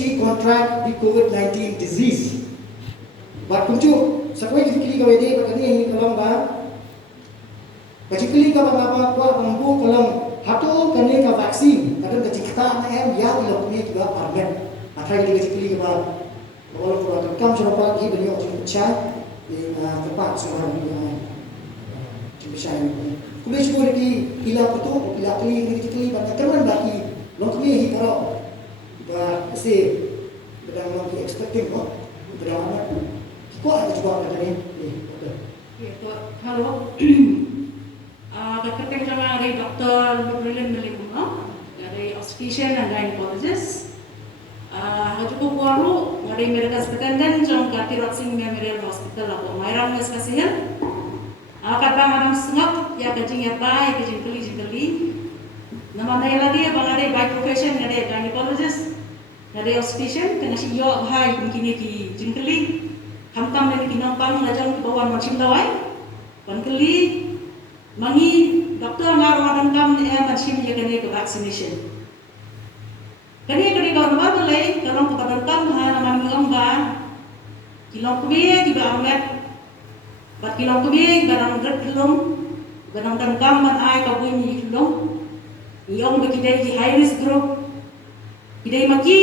she contract the COVID-19 disease. But kuncu, sakwe kili ka wede pakani kalam ba. Kili ka ba kwa kampu kalam hato kani ka vaksin, kadang kecikta na ya ilok ni juga parmen. Akhirnya kili ka ba. Walau kalau kam sudah pagi beliau cerita di tempat seorang bisa ini. Kemudian juga di ilah betul, ilah keli banyak kerana bagi longkli hitaro. Mesti sedang lagi expecting kok berapa kok ada juga ada ni. Halo. Kakak sama dari Dr. Nurulin Melikuno dari obstetrician and gynecologist. Cukup baru dari mereka sepekan jom kati Rotsing Memorial Hospital aku Mairang mes kasihan. Kata orang sengap ya kajing apa ya kajing keli. Nama naya lagi ya bang ada by profession ada gynecologist, ada obstetrician kena si yo hai mungkin ki jingkeli. Hamtam ni kinampang ngajang ke bawah macam dawai. Pankeli mangi doktor ngaruh kam ni macam je kena ke vaccination. Kani kau nama boleh kalau kepada kam nama mengamba kilong kubi kita amet. Bat kilong kubi barang red kilong barang kam man ai ka bunyi kilong. Iyong berkidai di high risk group. Kidai maki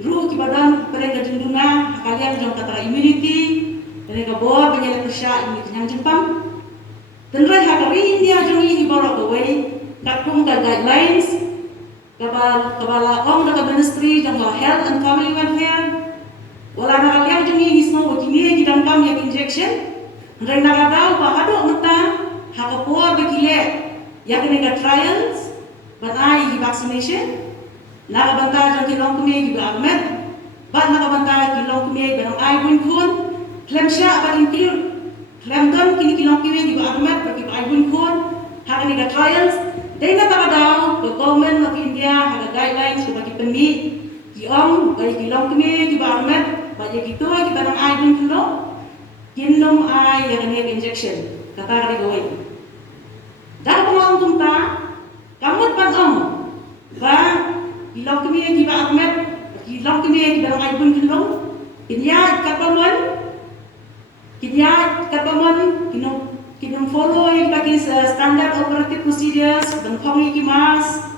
ru ki badan perega jendunga kalian jom kata immunity perega boa penyelek persya ini kenyang jempang. Tenrai hakari India jom ini bawa away katung ka guidelines kabala ong da ministry jom health and family welfare. Wala na kalian jom ini snow kini kita kam yang injection. Ren nakadaw pa hado mata hakapuar bekile yakin ka trials banai vaccination. Nakabanta jang kilong kumi juga amet, bat nakabanta kilong kumi barang ay bun kun, klem siya akan include, klem don kini kilong kumi juga amet bagi ay bun kun, hak ni ka trials, day na takadaw the government of India hak guidelines bagi pemi, kiong bagi kilong kumi juga amet, bagi gitu bagi barang ay bun kuno, kinom ay yang ni injection, kata kali gawin. Dah pengong tumta, kamut pasong, ba kilong kami yang kita akmet, kilong kami yang kita orang ibun kilong, kinya kapaman, kinum follow yang kita standard operative procedures, dan kami kimas,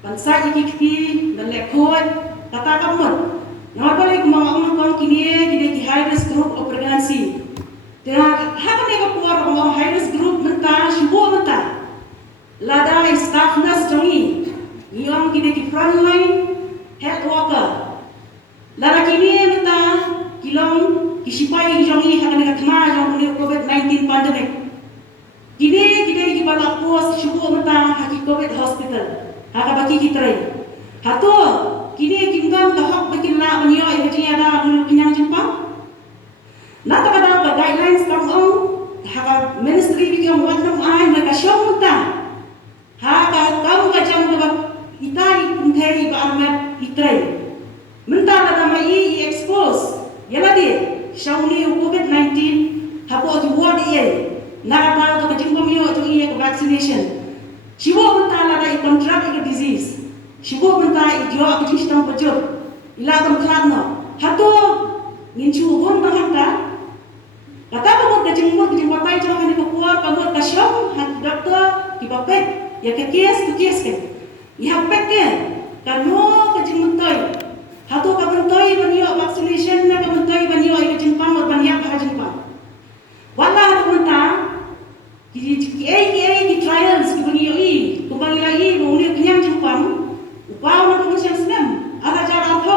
bangsa ikiki, dan lekot, kata kamu, nama boleh kumang kong kini di high risk group of pregnancy. Dengan hak ni kapuar kumang high risk group mentah, shubu mentah, lada staff nurse jongi. Yang kini di frontline health worker. Lara kini kita kilong kisipai jongi hakan dekat ma jong ni COVID-19 pandemic. Kini kita di balak pos syukur mata haki COVID hospital. Haka baki kita. Hatu kini kimdam kahak baki la banyo ai baki ada dulu kenyang Jepang. Nata pada guidelines kamong haka ministry biki ang wadam ai mereka syong mata. Haka kamu kacang dapat itai punthei ba amet itrai mentah ada mai expose yana dia shauni COVID-19 hapo dibuat dia nak tahu tu kejung kami tu ia vaccination siwo mentah ada contract ke disease siwo mentah dia kejung sedang pejur ila kam kladno hato nginchu bon bahata kata kamu kejung watai jangan ni keluar kamu kasyong hat doktor kibapet ya ke kes ke ihapet dia, kanu kecing mentoi, hatu kamentoi banyo vaccination na kamentoi banyo ay kecingpang or banyak kajingpang. Wala hatu menta, ki trials ki banyo kembali lagi mungkin kenyang jingpang, upaw na kung siyang senam, ada cara apa?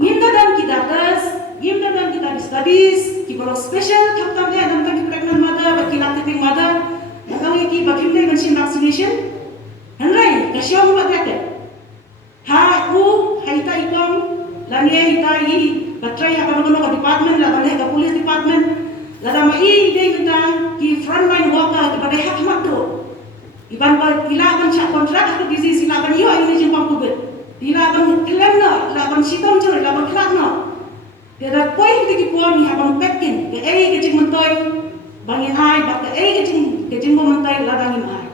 Ngimda dan kita tes, ngimda dan kita studies, ki balok special kaptamnya dan bagi pregnant mother, bagi lactating mother, nakang iki bagi pregnancy vaccination. Henry, kasyong matete. Ha ita ikong lani ita batray akan ke department la ke police department la dama day kita ki frontline worker kepada hak mak tu. Iban ilaban cak kontrak ke disease ilaban yo ini jempang COVID. Ilaban claim no, ilaban sitom cur, ilaban klat no. Dia poi kita puan ni abang pekin ke ke jing mentoi bangin ai bak ke jing mentoi la bangin ai.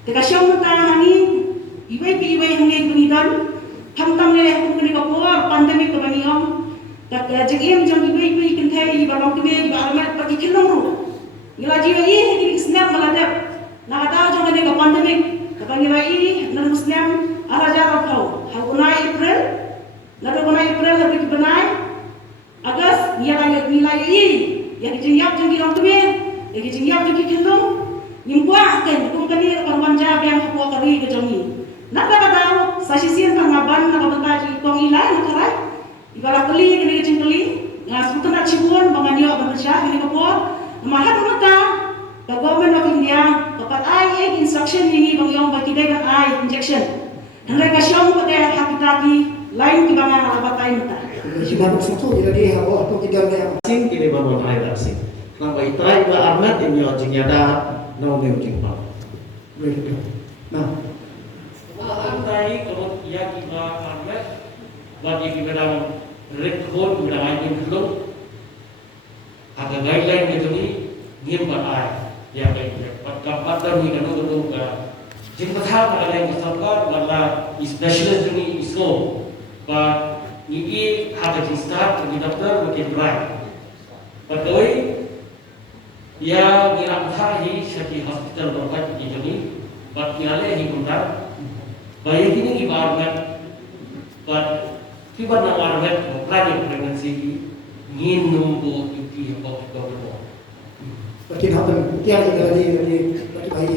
Teka siyang mata hani, iway hangi kunidan, hamtam nila tak jengim jang ibu kentai balong kebe di armat pagi kelong ngelaji ai di snap maladap nak ada jang ni ke pandemik katanya ai nan muslim araja rakau hagunai April lalu gunai April lebih benai Agas nilai ai yang jengyap jang bilong kebe yang jengyap jang kelong nimbuah kan kumpani korban jab yang aku kari ke jangi nak kata sasisian pangaban nak bentar kong ilai nak karai ibarat keli kini kecing keli ngas bukan nak cibuan banganyo bangesya kini kapor mahat mata the government of India dapat ai instruction ini bangyong bagi dia ai injection hendak kasyong pada hak-haki lain kibangan alabat ai mata jika bersatu jadi hawa tu kita yang Sing kini babon ai dah sing. Nang bai try ba armat ini ojing ada no meu jing pa. nah Antai kalau ia kita armet, bagi kita dalam record dalam ini belum ada guideline itu ni nghiêm ai yang baik. Dapat dah ni kan untuk jika tahu ada yang besarkan adalah specialist ini iso, but ini ada start di dokter mungkin berat. Betul? Ia ngira tahu setiap hospital berkat di sini, but nilai ini kontak. Bayi ini ibarat, but ibarat nama ibarat planning pregnancy ingin numpu itu apa kita buat. Makin happen tiada lagi bayi